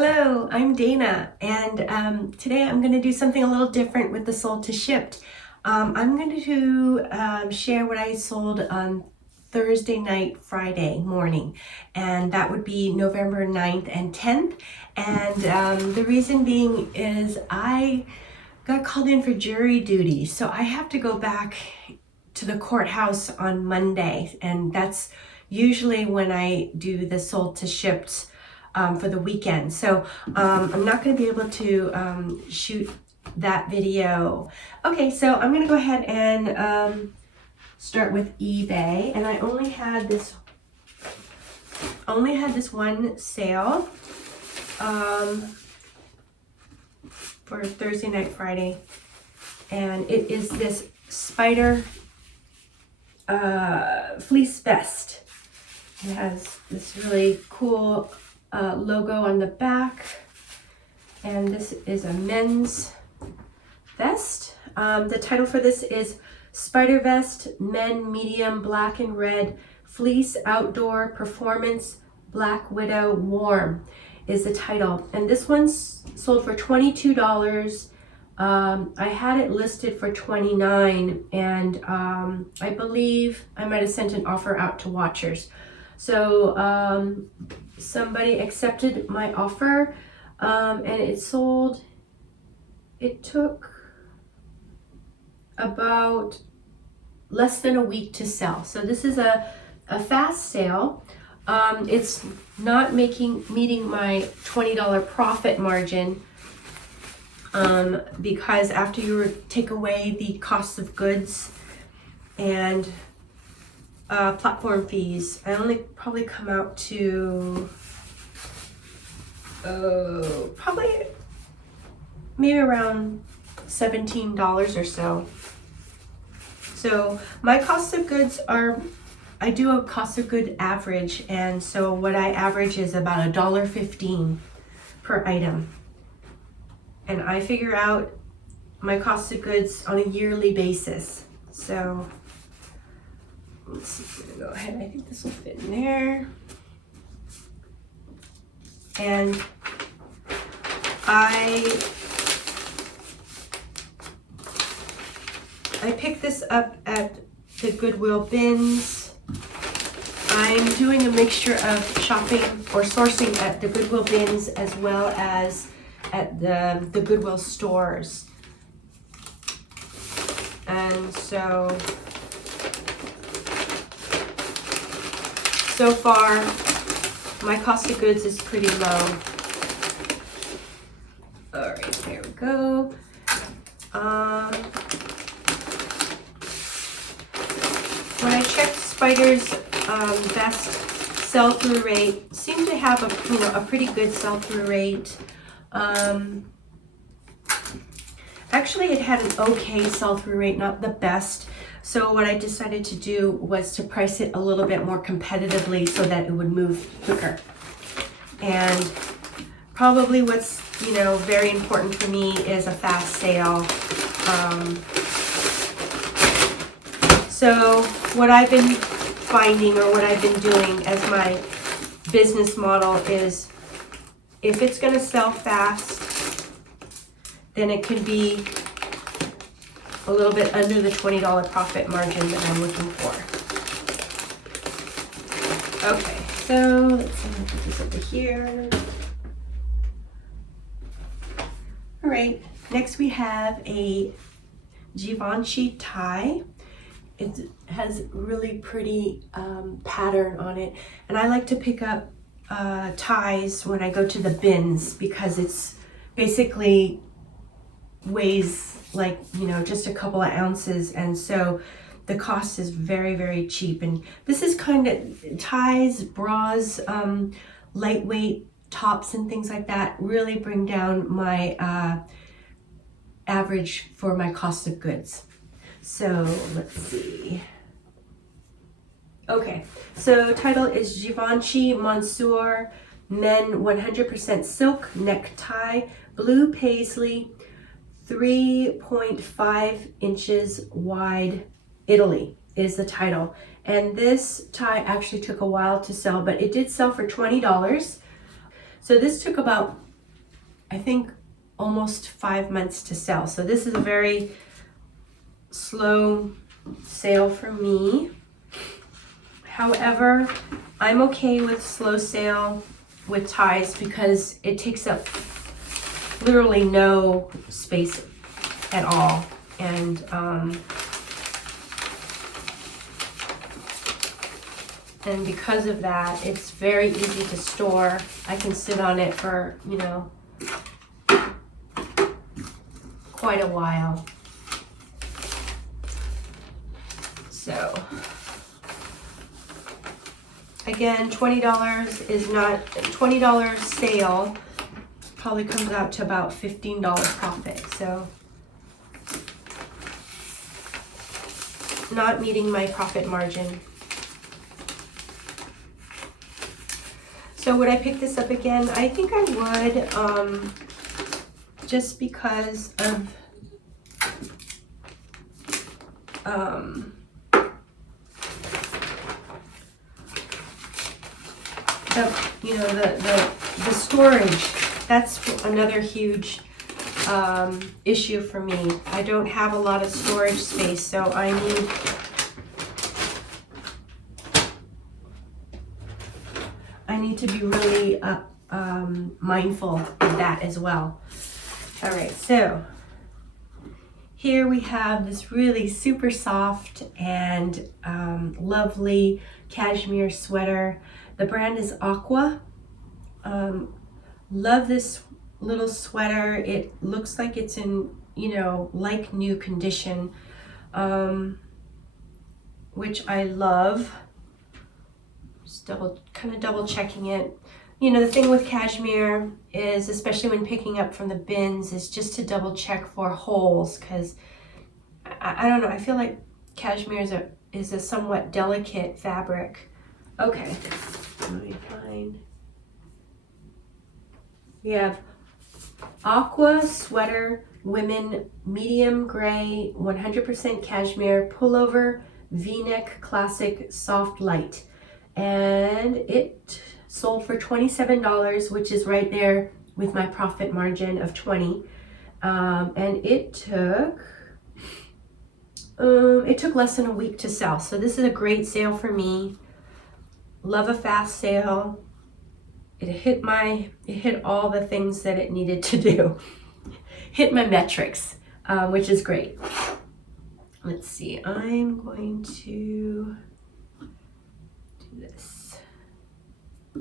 Hello, I'm Dana, and today I'm going to do something a little different with the sold to shipped. I'm going to share what I sold on Thursday night, Friday morning, and that would be November 9th and 10th. And the reason being is I got called in for jury duty, so I have to go back to the courthouse on Monday, and that's usually when I do the sold to shipped for the weekend. So I'm not going to be able to shoot that video. Okay, so I'm going to go ahead and start with eBay, and I only had this one sale for Thursday night, Friday, and it is this spider fleece vest. It has this really cool logo on the back, and this is a men's vest. The title for this is Spider Vest Men Medium Black and Red Fleece Outdoor Performance Black Widow Warm is the title, and this one's sold for $22. I had it listed for $29, and I believe I might have sent an offer out to watchers. So somebody accepted my offer, and it sold. It took about less than a week to sell. So this is a fast sale. It's not meeting my $20 profit margin because after you take away the cost of goods and platform fees, I only probably come out to probably maybe around $17 or so. So my cost of goods are, I do a cost of good average, and so what I average is about $1.15 per item. And I figure out my cost of goods on a yearly basis. So let's see, I'm gonna go ahead. I think this will fit in there. And I picked this up at the Goodwill bins. I'm doing a mixture of shopping or sourcing at the Goodwill bins as well as at the Goodwill stores. And so far, my cost of goods is pretty low. All right, there we go. When I checked Spider's best sell-through rate, seemed to have a pretty good sell-through rate. Actually, it had an okay sell-through rate, not the best. So what I decided to do was to price it a little bit more competitively so that it would move quicker. And probably what's very important for me is a fast sale. So what I've been finding, or what I've been doing as my business model, is if it's going to sell fast, then it can be a little bit under the $20 profit margin that I'm looking for. Okay, so let's see, put this over here. All right, next we have a Givenchy tie. It has really pretty pattern on it, and I like to pick up ties when I go to the bins because it's basically weighs like just a couple of ounces, and so the cost is very, very cheap. And this is kind of ties, bras, lightweight tops and things like that really bring down my average for my cost of goods. So let's see. Okay, so title is Givenchy Monsieur Men 100% Silk Necktie, Blue Paisley, 3.5 inches wide, Italy is the title. And this tie actually took a while to sell, but it did sell for $20. So this took about I think, almost 5 months to sell. So this is a very slow sale for me. However, I'm okay with slow sale with ties because it takes up literally no space at all. And because of that, it's very easy to store. I can sit on it for, you know, quite a while. So again, $20 is not, $20 sale probably comes out to about $15 profit. So not meeting my profit margin. So would I pick this up again? I think I would, just because of the storage. That's another huge issue for me. I don't have a lot of storage space, so I need to be really mindful of that as well. All right, so here we have this really super soft and lovely cashmere sweater. The brand is Aqua. Love this little sweater. It looks like it's in, you know, like new condition, which I love. Just double checking it. You know, the thing with cashmere is, especially when picking up from the bins, is just to double check for holes, because I don't know, I feel like cashmere is a somewhat delicate fabric. Okay, let me find. We have Aqua Sweater Women Medium Gray 100% Cashmere Pullover V-neck Classic Soft Light, and it sold for $27, which is right there with my profit margin of 20. And it took less than a week to sell. So this is a great sale for me. Love a fast sale. It hit all the things that it needed to do. Hit my metrics, which is great. Let's see, I'm going to do this. I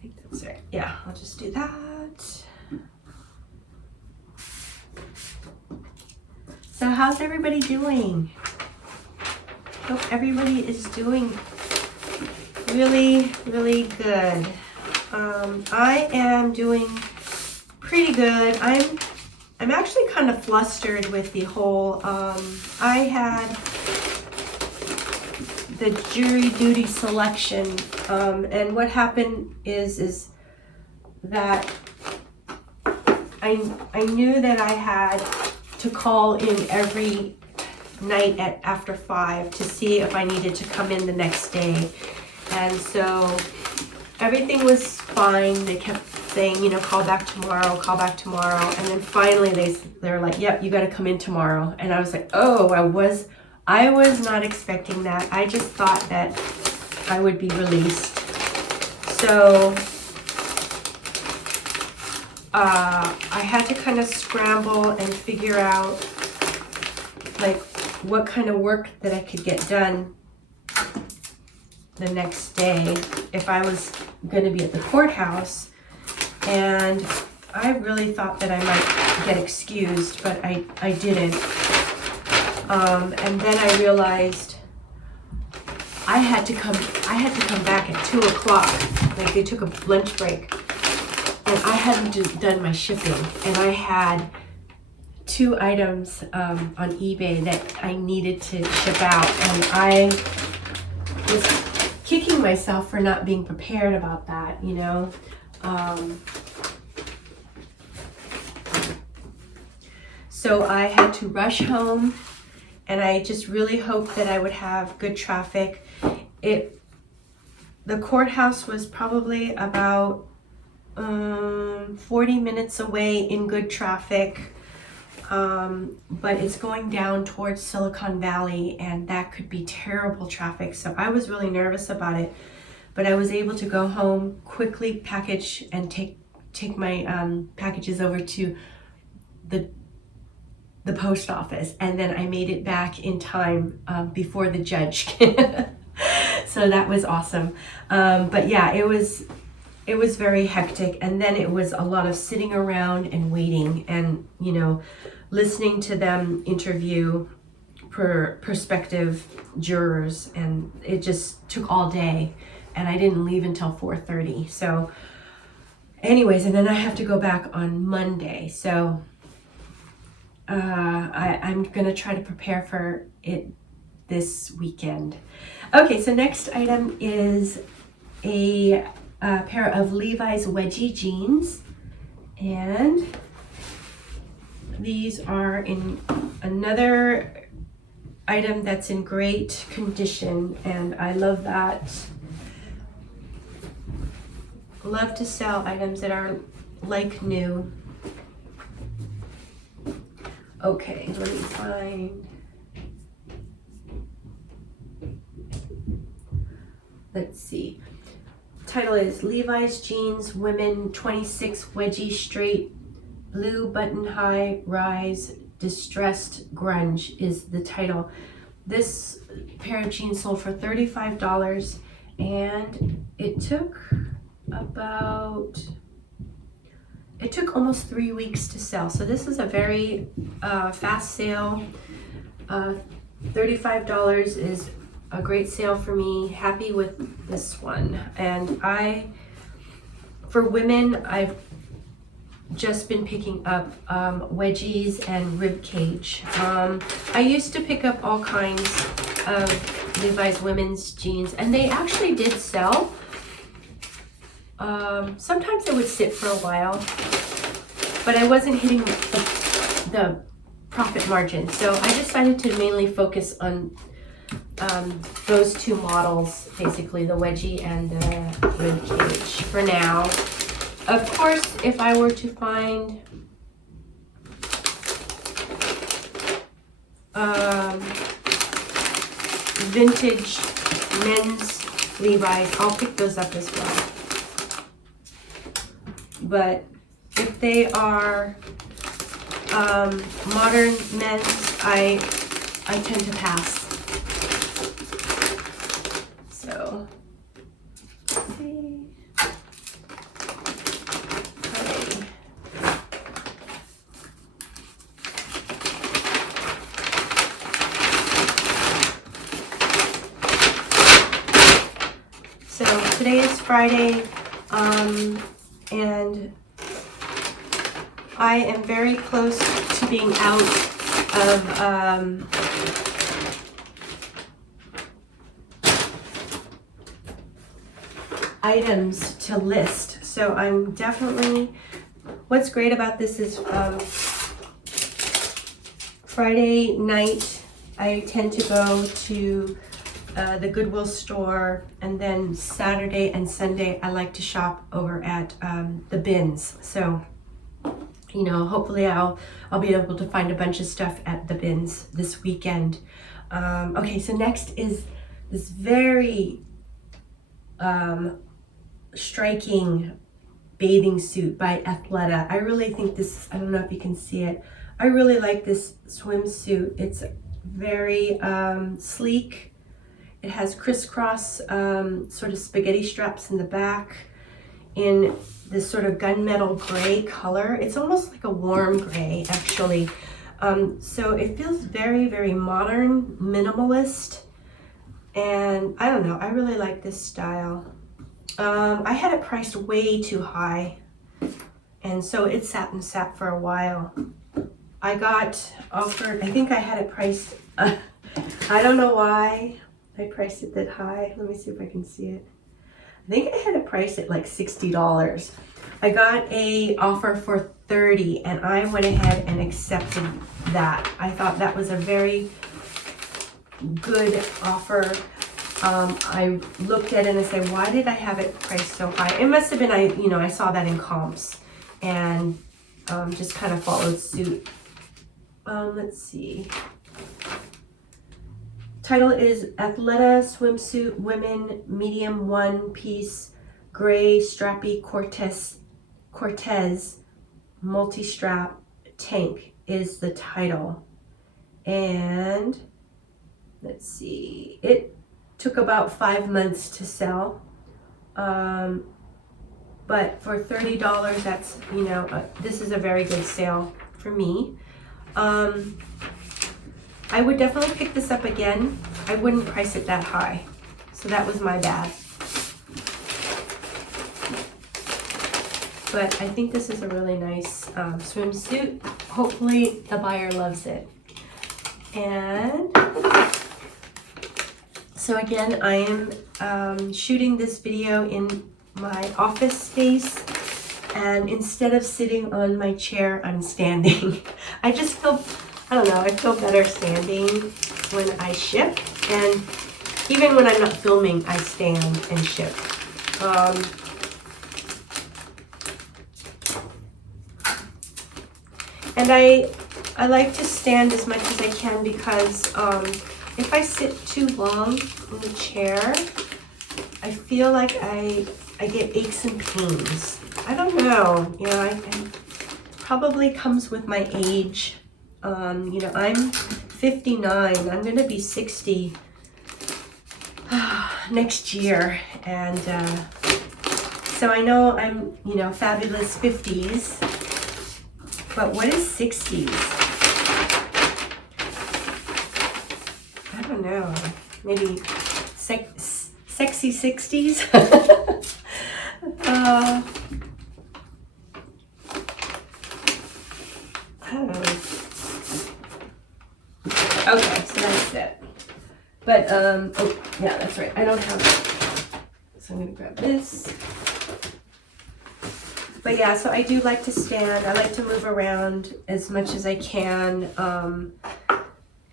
think that's right. Yeah, I'll just do that. So how's everybody doing? Hope everybody is doing really, really good. I am doing pretty good. I'm actually kind of flustered with the whole, I had the jury duty selection, and what happened is that I knew that I had to call in every night at after 5 to see if I needed to come in the next day. And so everything was fine. They kept saying, you know, call back tomorrow, call back tomorrow. And then finally they're like, yep, you got to come in tomorrow. And I was like, oh, I was not expecting that. I just thought that I would be released. So I had to kind of scramble and figure out like what kind of work that I could get done the next day if I was going to be at the courthouse. And I really thought that I might get excused, but I didn't. And then I realized I had to come back at 2 o'clock. Like they took a lunch break, and I hadn't done my shipping, and I had 2 items on eBay that I needed to ship out, and I was kicking myself for not being prepared about that, you know. So I had to rush home, and I just really hoped that I would have good traffic. the courthouse was probably about 40 minutes away in good traffic, but it's going down towards Silicon Valley, and that could be terrible traffic. So I was really nervous about it, but I was able to go home, quickly package and take my packages over to the post office, and then I made it back in time before the judge. So that was awesome. But yeah, it was very hectic, and then it was a lot of sitting around and waiting, and listening to them interview prospective jurors, and it just took all day, and I didn't leave until 4:30. So anyways, and then I have to go back on Monday. So I'm gonna try to prepare for it this weekend. Okay, so next item is a pair of Levi's wedgie jeans, and these are in another item that's in great condition, and I love that. Love to sell items that are like new. Okay, let me find. Let's see. Title is Levi's Jeans Women 26 Wedgie Straight Blue Button High Rise Distressed Grunge is the title. This pair of jeans sold for $35, and it took almost 3 weeks to sell. So this is a very fast sale. $35 is a great sale for me. Happy with this one. And for women, I've just been picking up wedgies and rib cage. I used to pick up all kinds of Levi's women's jeans, and they actually did sell. Sometimes they would sit for a while, but I wasn't hitting the profit margin. So I decided to mainly focus on those two models, basically the wedgie and the rib cage for now. Of course, if I were to find vintage men's Levi's, I'll pick those up as well. But if they are modern men's, I tend to pass. So, let's see. Okay. So today is Friday, and I am very close to being out of items to list. So I'm definitely, what's great about this is Friday night I tend to go to the Goodwill store, and then Saturday and Sunday I like to shop over at the bins. So hopefully I'll be able to find a bunch of stuff at the bins this weekend. Okay, so next is this very striking bathing suit by Athleta. I really think this, I don't know if you can see it, I really like this swimsuit. It's very sleek. It has crisscross sort of spaghetti straps in the back in this sort of gunmetal gray color. It's almost like a warm gray, actually. So it feels very, very modern, minimalist, and I don't know, I really like this style. I had it priced way too high, and so it sat for a while. I got offered, I think I had it priced, I don't know why I priced it that high. Let me see if I can see it. I think I had it priced at like $60. I got a offer for $30, and I went ahead and accepted that. I thought that was a very good offer. I looked at it and said, why did I have it priced so high? It must have been, I saw that in comps and just kind of followed suit. Let's see. Title is Athleta Swimsuit Women Medium One Piece Gray Strappy Cortez Multi-Strap Tank is the title. And let's see, it took about 5 months to sell. But for $30, that's, this is a very good sale for me. I would definitely pick this up again. I wouldn't price it that high. So that was my bad. But I think this is a really nice swimsuit. Hopefully the buyer loves it. And so again, I am shooting this video in my office space. And instead of sitting on my chair, I'm standing. I just feel, I don't know, I feel better standing when I ship. And even when I'm not filming, I stand and ship. And I like to stand as much as I can because if I sit too long in the chair, I feel like I get aches and pains. I don't know, I probably comes with my age. I'm 59. I'm going to be 60 next year. And so I know I'm, fabulous 50s. But what is 60s? I don't know. Maybe sexy 60s? I don't know. Okay, so that's it. But, oh, yeah, that's right. I don't have it. So I'm going to grab this. But yeah, so I do like to stand. I like to move around as much as I can.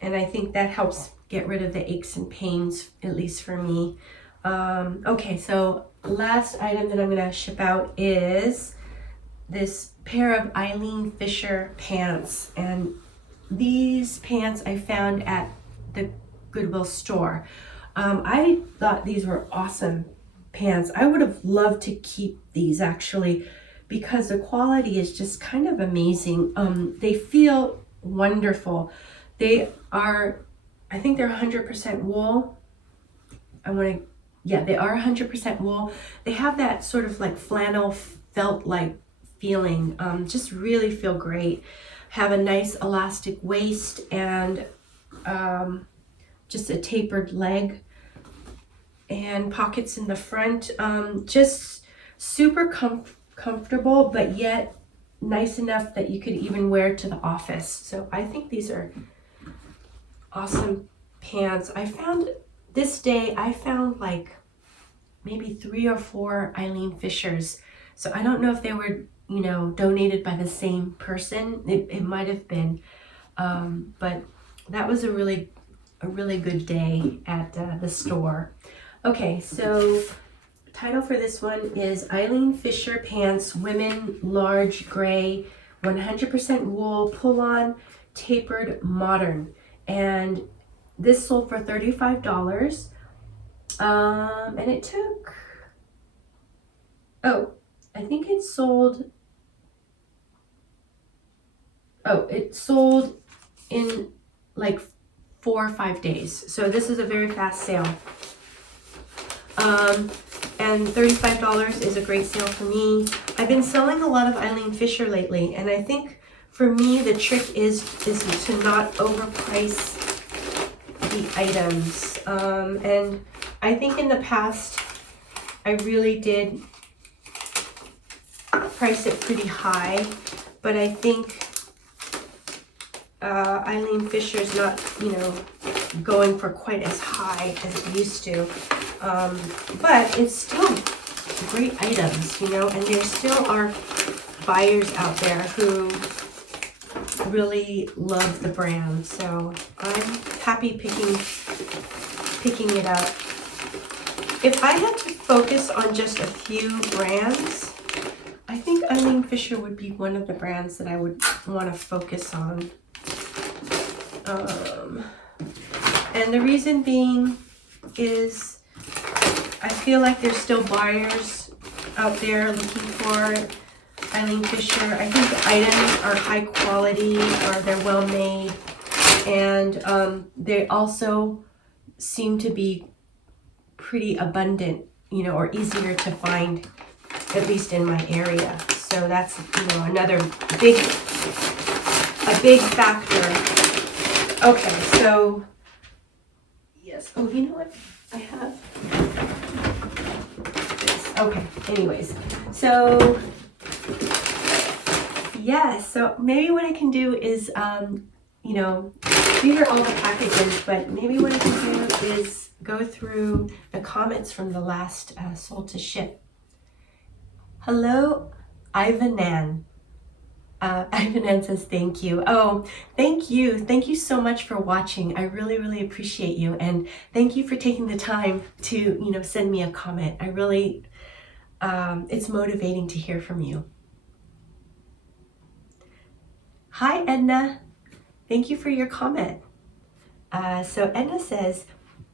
And I think that helps get rid of the aches and pains, at least for me. Okay, so last item that I'm going to ship out is this pair of Eileen Fisher pants. And these pants I found at the Goodwill store. I thought these were awesome pants. I would have loved to keep these actually, because the quality is just kind of amazing. They feel wonderful. They are, I think they're 100% wool. They are 100% wool. They have that sort of like flannel felt-like feeling. Just really feel great. Have a nice elastic waist and just a tapered leg and pockets in the front. Just super comfortable, but yet nice enough that you could even wear to the office. So I think these are awesome pants. I found like maybe 3 or 4 Eileen Fishers. So I don't know if they were, donated by the same person. It might have been, but that was a really good day at the store. Okay, so title for this one is Eileen Fisher Pants Women Large Gray 100% Wool Pull-On Tapered Modern. And this sold for $35. And it took, I think it sold in like 4 or 5 days. So this is a very fast sale. And $35 is a great sale for me. I've been selling a lot of Eileen Fisher lately, and I think for me the trick is to not overprice the items. And I think in the past I really did price it pretty high, but I think Eileen Fisher's not, going for quite as high as it used to. But it's still great items, and there still are buyers out there who really love the brand. So I'm happy picking it up. If I had to focus on just a few brands, I think Eileen Fisher would be one of the brands that I would want to focus on. And the reason being is I feel like there's still buyers out there looking for Eileen Fisher. I think the items are high quality, or they're well made, and they also seem to be pretty abundant, you know, or easier to find, at least in my area. So that's, you know, another big factor. Okay, so yes. Oh, you know what? I have this. Okay. Anyways, so yeah. So maybe what I can do is, you know, these are all the packages, but maybe what I can do is go through the comments from the last sold to ship. Hello, Ivanan. Ivanan says thank you. Oh, thank you. Thank you so much for watching. I really, really appreciate you. And thank you for taking the time to, you know, send me a comment. I really, it's motivating to hear from you. Hi, Edna. Thank you for your comment. So Edna says,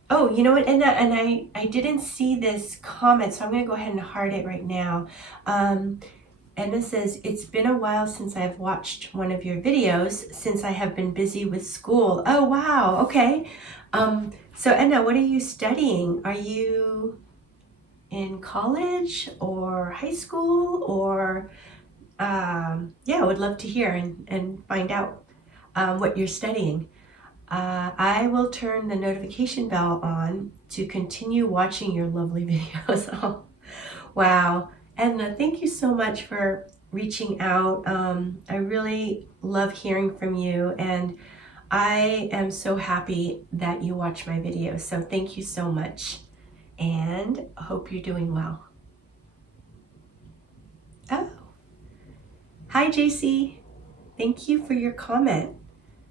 oh, you know what, Edna, and I didn't see this comment, so I'm going to go ahead and heart it right now. Edna says, it's been a while since I've watched one of your videos since I have been busy with school. Oh, wow. Okay. So Edna, what are you studying? Are you in college or high school, or, yeah, I would love to hear and find out what you're studying. I will turn the notification bell on to continue watching your lovely videos. Oh, wow. Edna, thank you so much for reaching out. I really love hearing from you, and I am so happy that you watch my videos. So thank you so much, and I hope you're doing well. Oh, hi JC. Thank you for your comment.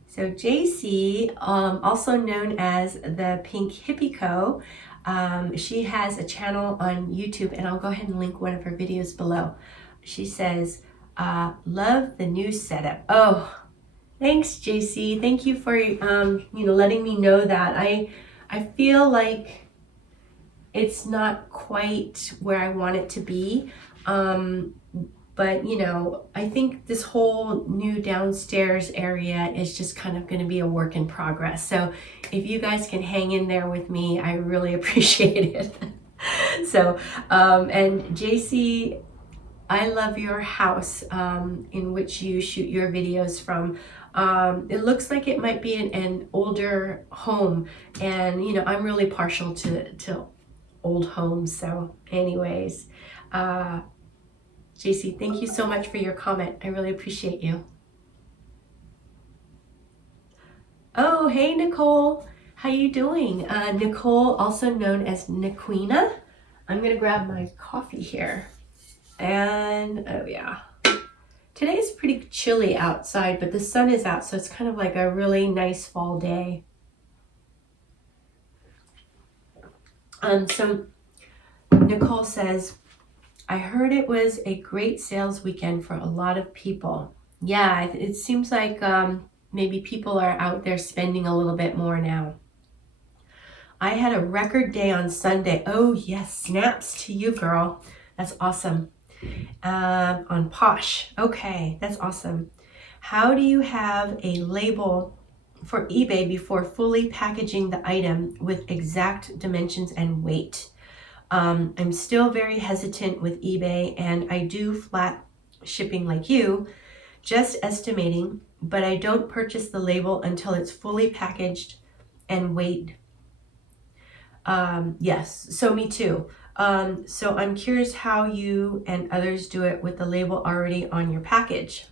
So JC, also known as the Pink Hippie Co., she has a channel on YouTube, and I'll go ahead and link one of her videos below. She says, love the new setup. Oh, thanks, JC. Thank you for, you know, letting me know that. I feel like it's not quite where I want it to be. But, you know, I think this whole new downstairs area is just kind of going to be a work in progress. So if you guys can hang in there with me, I really appreciate it. So, and JC, I love your house in which you shoot your videos from. It looks like it might be an older home, and, you know, I'm really partial to old homes. So anyways, JC, thank you so much for your comment. I really appreciate you. Oh, hey, Nicole. How you doing? Nicole, also known as Niquina. I'm going to grab my coffee here. And, oh, yeah. Today is pretty chilly outside, but the sun is out, so it's kind of like a really nice fall day. So Nicole says, I heard it was a great sales weekend for a lot of people. Yeah, it seems like maybe people are out there spending a little bit more now. I had a record day on Sunday. Oh, yes, snaps to you, girl. That's awesome. On Posh. Okay, that's awesome. How do you have a label for eBay before fully packaging the item with exact dimensions and weight? I'm still very hesitant with eBay, and I do flat shipping like you, just estimating, but I don't purchase the label until it's fully packaged and weighed. Yes, so me too. So I'm curious how you and others do it with the label already on your package.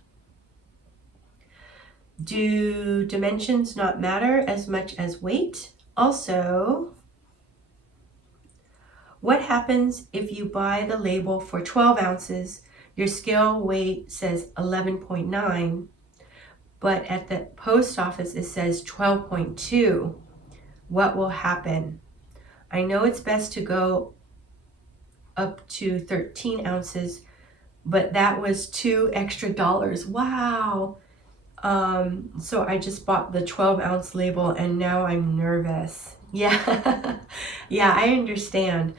Do dimensions not matter as much as weight? Also, what happens if you buy the label for 12 ounces, your scale weight says 11.9, but at the post office it says 12.2? What will happen? I know it's best to go up to 13 ounces, but that was $2 extra. Wow. So I just bought the 12-ounce label and now I'm nervous. Yeah. Yeah, I understand.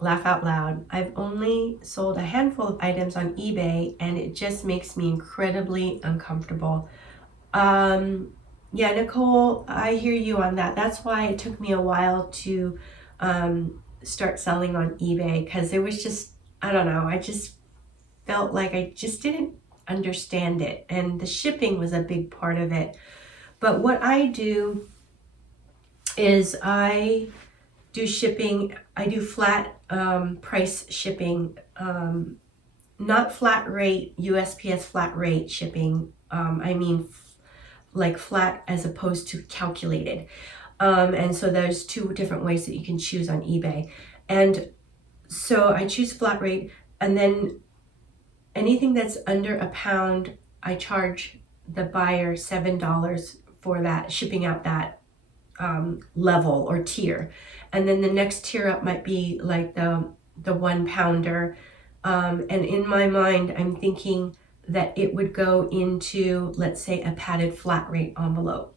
Laugh out loud. I've only sold a handful of items on eBay and it just makes me incredibly uncomfortable. Yeah, Nicole, I hear you on that. That's why it took me a while to start selling on eBay, because it was just, I don't know, I just felt like I just didn't understand it, and the shipping was a big part of it. But what I do is I do shipping, I do flat price shipping, not flat rate, USPS flat rate shipping. I mean like flat as opposed to calculated. And so there's two different ways that you can choose on eBay. And so I choose flat rate, and then anything that's under a pound, I charge the buyer $7 for that, shipping out that level or tier. And then the next tier up might be like the 1 pounder. And in my mind, I'm thinking that it would go into, let's say, a padded flat rate envelope.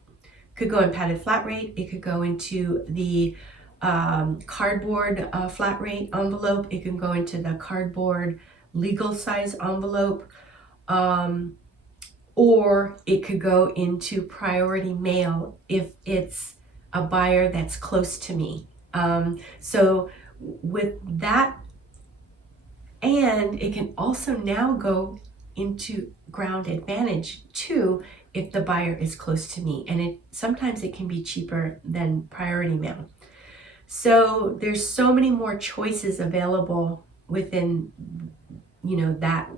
Could go in padded flat rate. It could go into the cardboard flat rate envelope. It can go into the cardboard legal size envelope. Or it could go into priority mail if it's a buyer that's close to me. So with that, and it can also now go into ground advantage too if the buyer is close to me, and sometimes it can be cheaper than priority mail. So there's so many more choices available within, that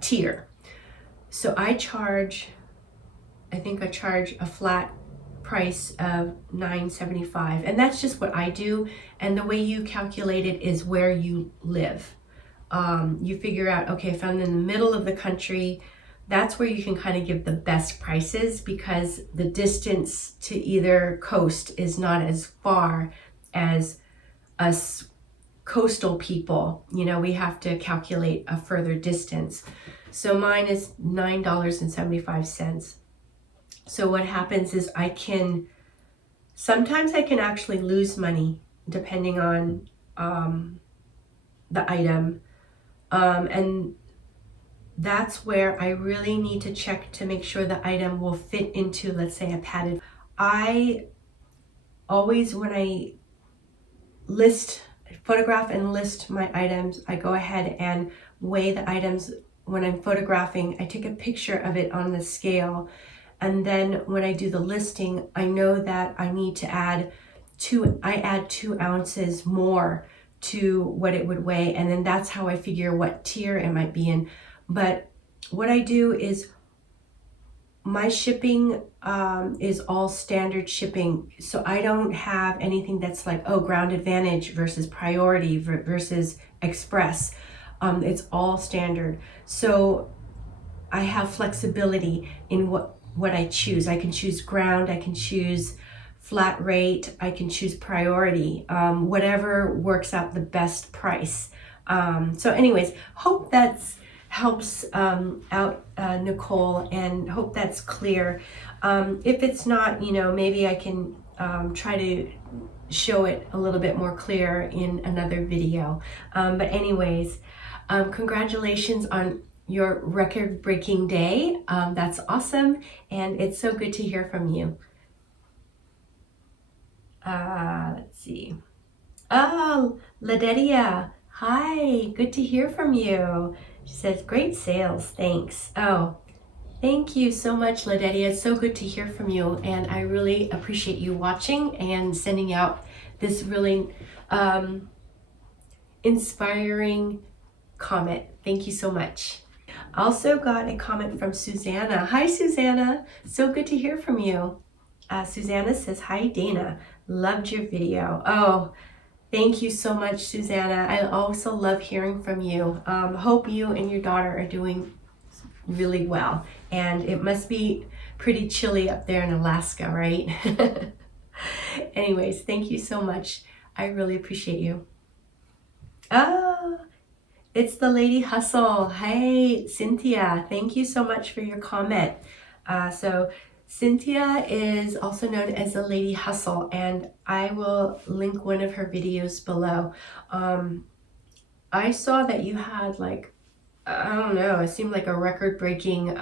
tier. So I think I charge a flat price of $9.75, and that's just what I do. And the way you calculate it is where you live. You figure out, okay, if I'm in the middle of the country, that's where you can kind of give the best prices, because the distance to either coast is not as far as us coastal people. We have to calculate a further distance. So mine is $9.75. So what happens is sometimes I can actually lose money depending on the item. And that's where I really need to check to make sure the item will fit into, let's say, a padded. I always, when I photograph and list my items, I go ahead and weigh the items. When I'm photographing, I take a picture of it on the scale. And then when I do the listing, I know that I need to add 2 ounces more to what it would weigh. And then that's how I figure what tier it might be in. But what I do is my shipping is all standard shipping. So I don't have anything that's like, ground advantage versus priority versus express. It's all standard. So I have flexibility in what I choose. I can choose ground, I can choose flat rate, I can choose priority, whatever works out the best price. So anyways, hope that's helps out, Nicole, and hope that's clear. If it's not, maybe I can try to show it a little bit more clear in another video. But anyways, congratulations on your record-breaking day. That's awesome, and it's so good to hear from you. Let's see. Oh, Ladetia, hi, good to hear from you. She says, great sales, thanks. Oh, thank you so much, Ladetia. It's so good to hear from you, and I really appreciate you watching and sending out this really inspiring comment. Thank you so much. Also got a comment from Susanna. Hi, Susanna. So good to hear from you. Susanna says, hi, Dana. Loved your video. Oh, thank you so much, Susanna. I also love hearing from you. Hope you and your daughter are doing really well. And it must be pretty chilly up there in Alaska, right? Anyways, thank you so much. I really appreciate you. Oh, it's the Lady Hustle. Hey, Cynthia, thank you so much for your comment. So Cynthia is also known as the Lady Hustle, and I will link one of her videos below. I saw that you had like, I don't know, it seemed like a record-breaking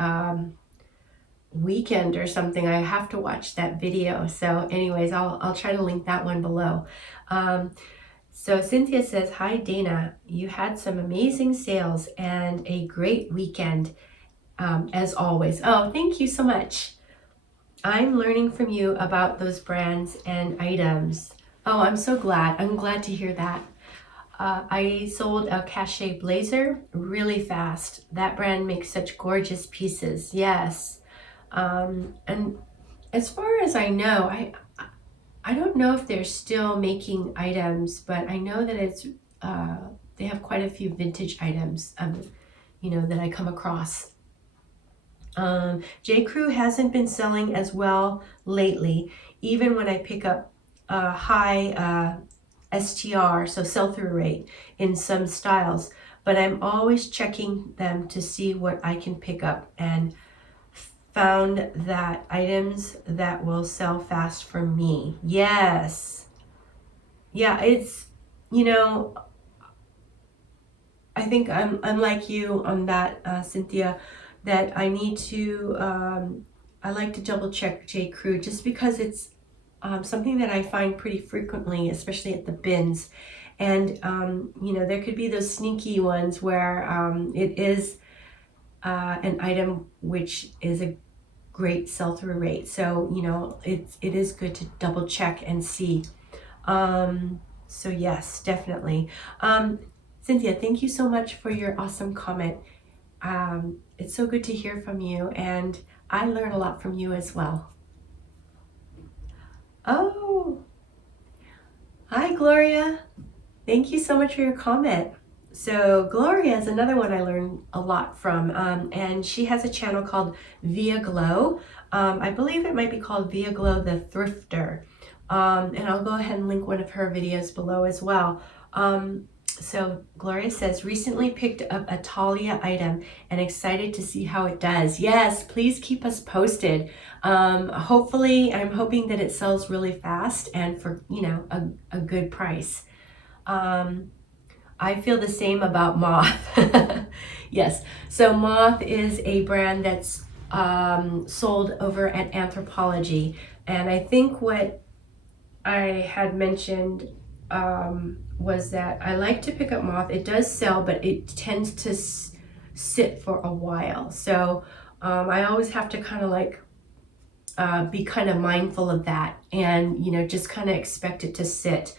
weekend or something. I have to watch that video. So anyways, I'll try to link that one below. So Cynthia says, hi Dana, you had some amazing sales and a great weekend as always. Oh, thank you so much. I'm learning from you about those brands and items. Oh, I'm so glad. I'm glad to hear that. I sold a cachet blazer really fast. That brand makes such gorgeous pieces. Yes. And as far as I know, I don't know if they're still making items, but I know that it's they have quite a few vintage items, that I come across. J. Crew hasn't been selling as well lately, even when I pick up high STR, so sell-through rate in some styles, but I'm always checking them to see what I can pick up, and found that items that will sell fast for me. Yes. Yeah, it's, I think I'm like you on that, Cynthia, that I need to, I like to double check J. Crew just because it's something that I find pretty frequently, especially at the bins. And, there could be those sneaky ones where it is an item which is a great sell-through rate. So, it is good to double check and see. So yes, definitely. Cynthia, thank you so much for your awesome comment. It's so good to hear from you, and I learn a lot from you as well. Oh, hi Gloria. Thank you so much for your comment. So Gloria is another one I learned a lot from, and she has a channel called Via Glow. I believe it might be called Via Glow the Thrifter, and I'll go ahead and link one of her videos below as well. So Gloria says, recently picked up a Talia item and excited to see how it does. Yes, please keep us posted. Hopefully, I'm hoping that it sells really fast and for, a good price. I feel the same about Moth. Yes, so Moth is a brand that's sold over at Anthropologie. And I think what I had mentioned was that I like to pick up Moth. It does sell, but it tends to sit for a while. So I always have to kind of like be kind of mindful of that and, just kind of expect it to sit.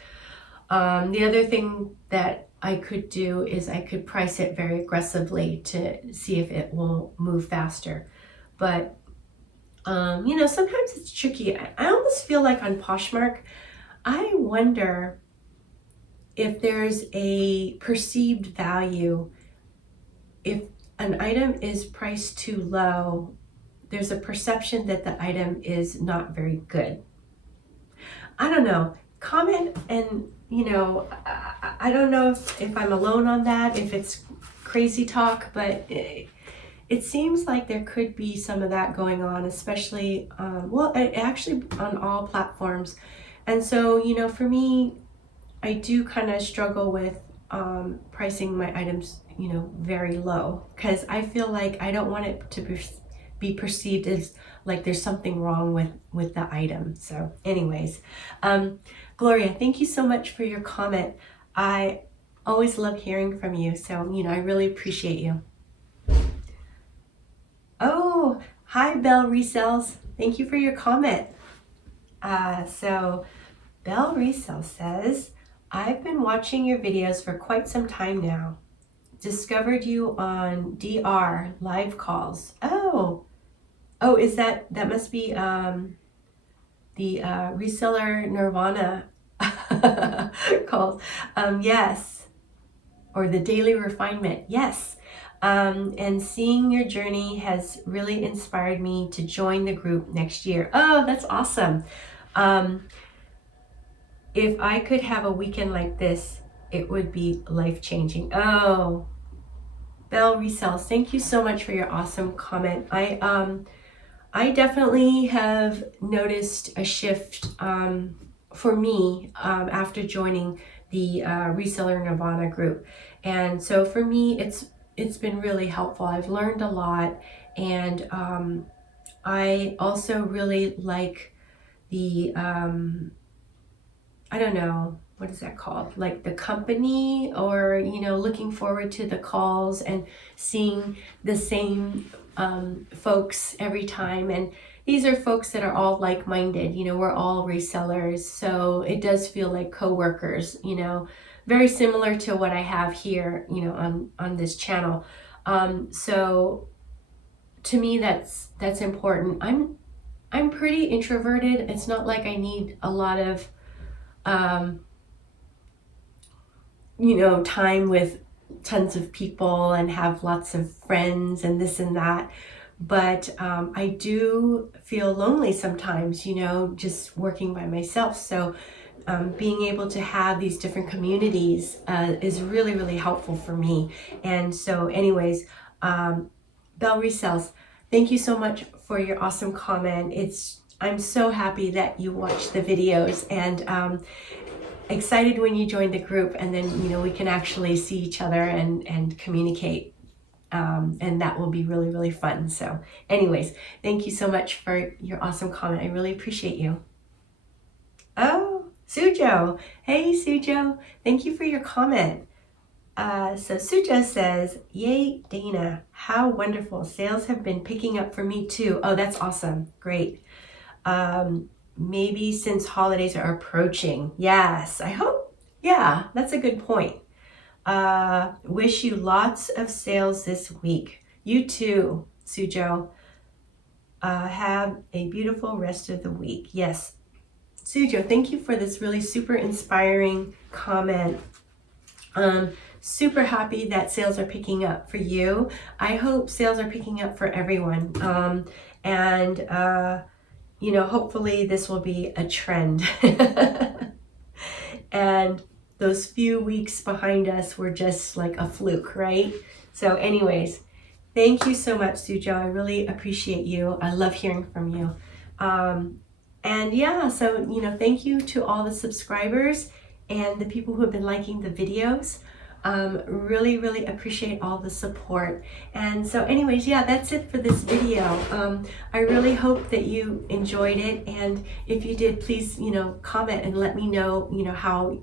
The other thing that I could do is I could price it very aggressively to see if it will move faster. But, sometimes it's tricky. I almost feel like on Poshmark, I wonder if there's a perceived value. If an item is priced too low, there's a perception that the item is not very good. I don't know. Comment and, I don't know if I'm alone on that, if it's crazy talk, but it seems like there could be some of that going on, especially, actually on all platforms. And so, for me, I do kind of struggle with pricing my items, very low, because I feel like I don't want it to be perceived as like there's something wrong with the item. So anyways, Gloria, thank you so much for your comment. I always love hearing from you. So, I really appreciate you. Oh, hi, Belle Resells. Thank you for your comment. So Belle Resell says, I've been watching your videos for quite some time now. Discovered you on DR live calls. Oh, is that must be the reseller Nirvana calls. Yes, or the daily refinement. Yes. And seeing your journey has really inspired me to join the group next year. Oh, that's awesome. If I could have a weekend like this it would be life-changing. Oh, Belle Resells, thank you so much for your awesome comment. I definitely have noticed a shift for me after joining the Reseller Nirvana group. And so for me, it's been really helpful. I've learned a lot, and I also really like the I don't know, what is that called? Like the company, or, you know, looking forward to the calls and seeing the same folks every time. And these are folks that are all like-minded, you know, we're all resellers. So it does feel like coworkers, you know, very similar to what I have here, you know, on this channel. So to me, that's important. I'm pretty introverted. It's not like I need a lot of you know, time with tons of people and have lots of friends and this and that. But I do feel lonely sometimes, you know, just working by myself. So being able to have these different communities is really, really helpful for me. And so anyways, Belle Resells, thank you so much for your awesome comment. I'm so happy that you watched the videos, and excited when you join the group, and then, you know, we can actually see each other and communicate, and that will be really, really fun. So anyways, thank you so much for your awesome comment. I really appreciate you. Oh, Sujo. Hey, Sujo. Thank you for your comment. So Suja says, yay, Dana, how wonderful. Sales have been picking up for me too. Oh, that's awesome. Great. Maybe since holidays are approaching. Yes, I hope. Yeah, that's a good point. Wish you lots of sales this week. You too, Sujo. Have a beautiful rest of the week. Yes. Sujo, thank you for this really super inspiring comment. Super happy that sales are picking up for you. I hope sales are picking up for everyone. You know, hopefully this will be a trend. And those few weeks behind us were just like a fluke, right? So anyways, thank you so much, Sujo. I really appreciate you. I love hearing from you. And yeah, so, you know, thank you to all the subscribers and the people who have been liking the videos. Really, really appreciate all the support. And so anyways, yeah, that's it for this video. I really hope that you enjoyed it. And if you did, please, you know, comment and let me know, you know, how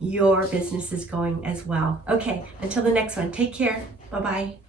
your business is going as well. Okay, until the next one, take care. Bye-bye.